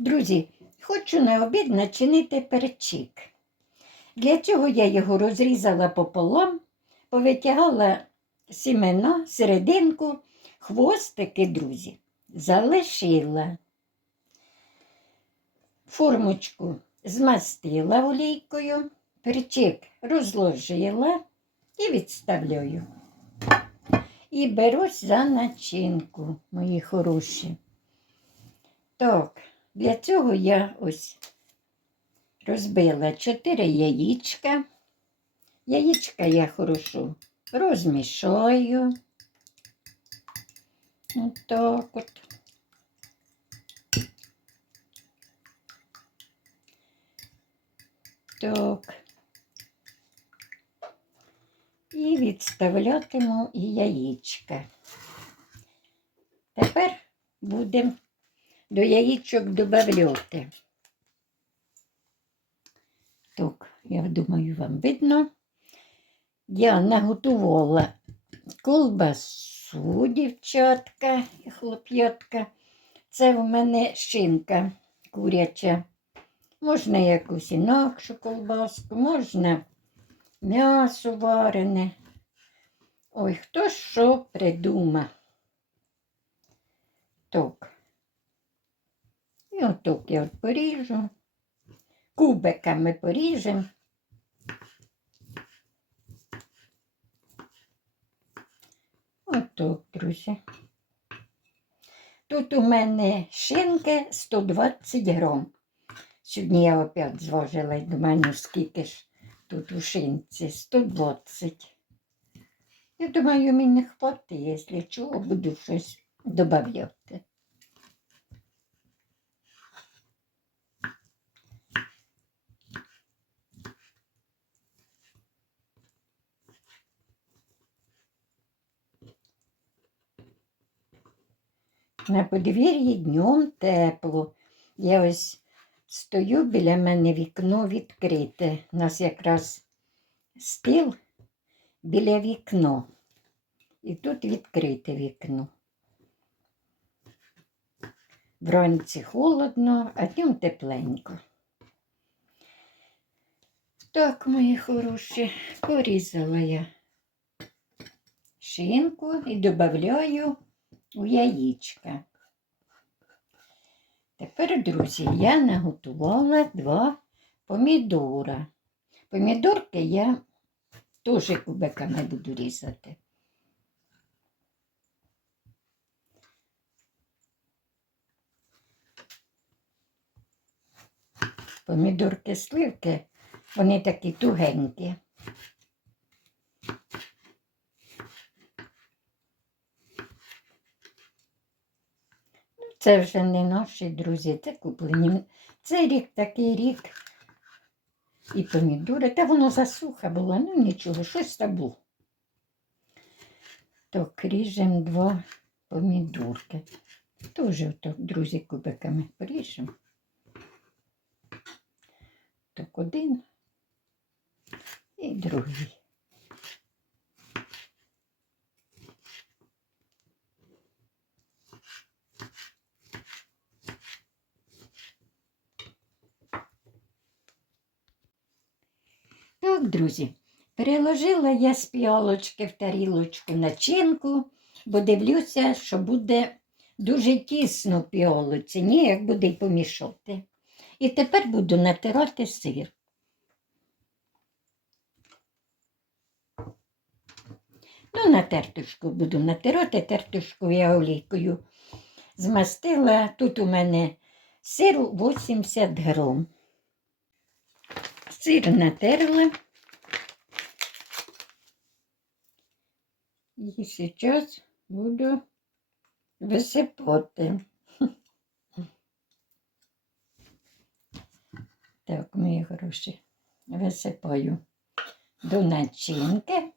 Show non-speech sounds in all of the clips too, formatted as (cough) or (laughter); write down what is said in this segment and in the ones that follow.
Друзі, хочу на обід начинити перчик. Для цього я його розрізала пополам, повитягала сімена, серединку, хвостики, друзі, залишила. Формочку змастила олійкою, перчик розложила і відставляю. І берусь за начинку, мої хороші. Так, для цього я ось розбила 4 яєчка. Яєчка я хорошо розмішаю. Отак от. Так. І відставлятиму і яєчка. Тепер будемо до яєчок додавати. Так, я думаю, вам видно. Я наготувала колбасу, дівчатка і хлоп'ятка. Це в мене шинка куряча. Можна якусь інакшу колбаску, можна м'ясо варене. Ой, хто що придумав. Так. І отак я от поріжу. Кубиками поріжемо. Отак, друзі. Тут у мене шинки 120 грам. Сьогодні я опять зважила думаю, ну скільки ж тут у шинці? 120. Я думаю, мені не хватить, якщо чого, буду щось додавати. На подвір'ї днем тепло. Я ось стою біля мене вікно відкрите. У нас якраз стіл біля вікна. І тут відкрите вікно. Вранці холодно, а днем тепленько. Так, мої хороші, порізала я шинку і додаю у яєчка. Тепер, друзі, я наготувала два помідора. Помідорки я теж кубиками буду різати. Помідорки сливки, вони такі тугенькі. Це вже не наші друзі, це куплені. Цей рік такий рік. І помідори. Та воно засуха було, ну нічого, щось там було. Так, ріжемо два помідорки. Теж так, друзі, кубиками поріжемо. Так, один і другий. Так, друзі, переложила я з піалочки в тарілочку начинку, бо дивлюся, що буде дуже тісно в піалоці, ніяк буде й помішати. І тепер буду натирати сир. Ну, на тертушку буду натирати, тертушку я олійкою змастила. Тут у мене сиру 80 грам. Сир натерла. І зараз буду висипати. (laughs) Так, мої хороші, висипаю до начинки.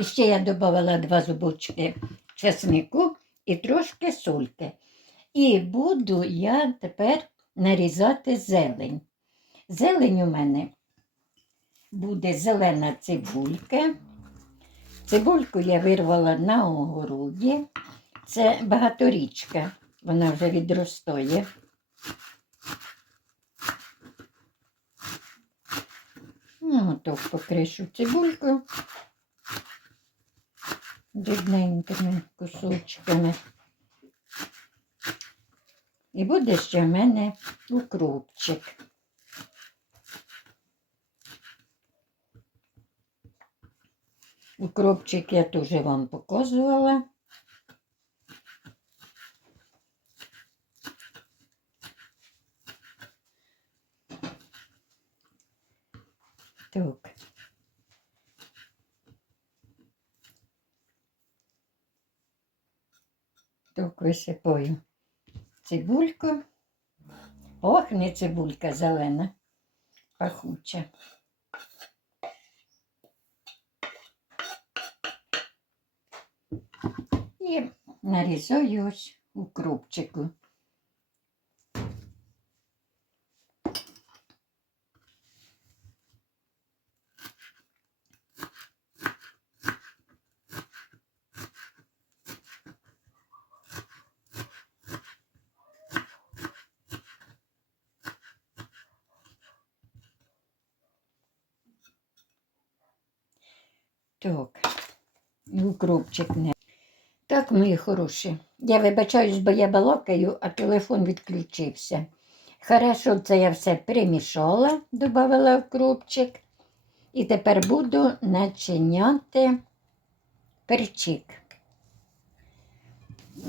І ще я додавала два зубочки чеснику і трошки сольки. І буду я тепер нарізати зелень. Зелень у мене буде зелена цибулька. Цибульку я вирвала на огороді. Це багаторічка, вона вже відростає. Ну, то покришу цибульку дрібненькими кусочками. І буде ще в мене укропчик. Укропчик я теж вам показувала. Так. Так висипаю цибульку. Ох, не цибулька зелена, пахуча. І нарізаю ось у крупчику. Так, укропчик не. Так, мої хороші. Я вибачаюсь, бо я балакаю, а телефон відключився. Хорошо, це я все перемішала, додала укропчик. І тепер буду начиняти перчик.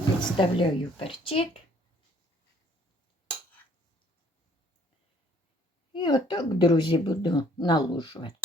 Підставляю перчик. І отак, друзі, буду налужувати.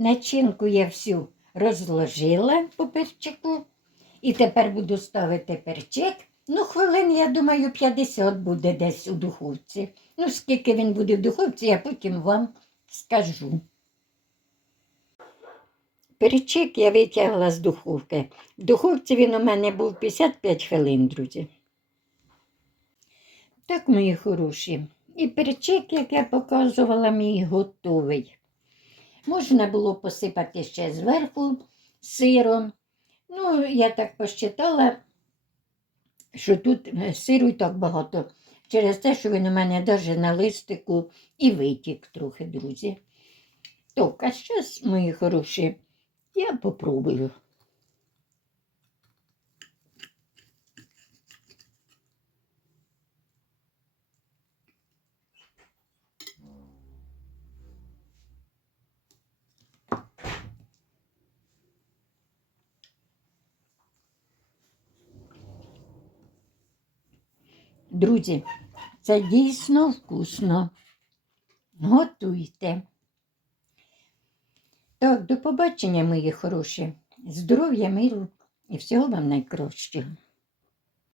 Начинку я всю розложила по перчику. І тепер буду ставити перчик. Ну, хвилин, я думаю, 50 буде десь у духовці. Ну, скільки він буде в духовці, я потім вам скажу. Перчик я витягла з духовки. В духовці він у мене був 55 хвилин, друзі. Так, мої хороші. І перчик, як я показувала, мій готовий. Можна було посипати ще зверху сиром. Ну, я так посчитала, що тут е, сиру і так багато. Через те, що він у мене навіть на листику і витік трохи, друзі. Так, а зараз, мої хороші, я попробую. Друзі, це дійсно вкусно. Готуйте. Так, до побачення, мої хороші. Здоров'я, миру і всього вам найкращого.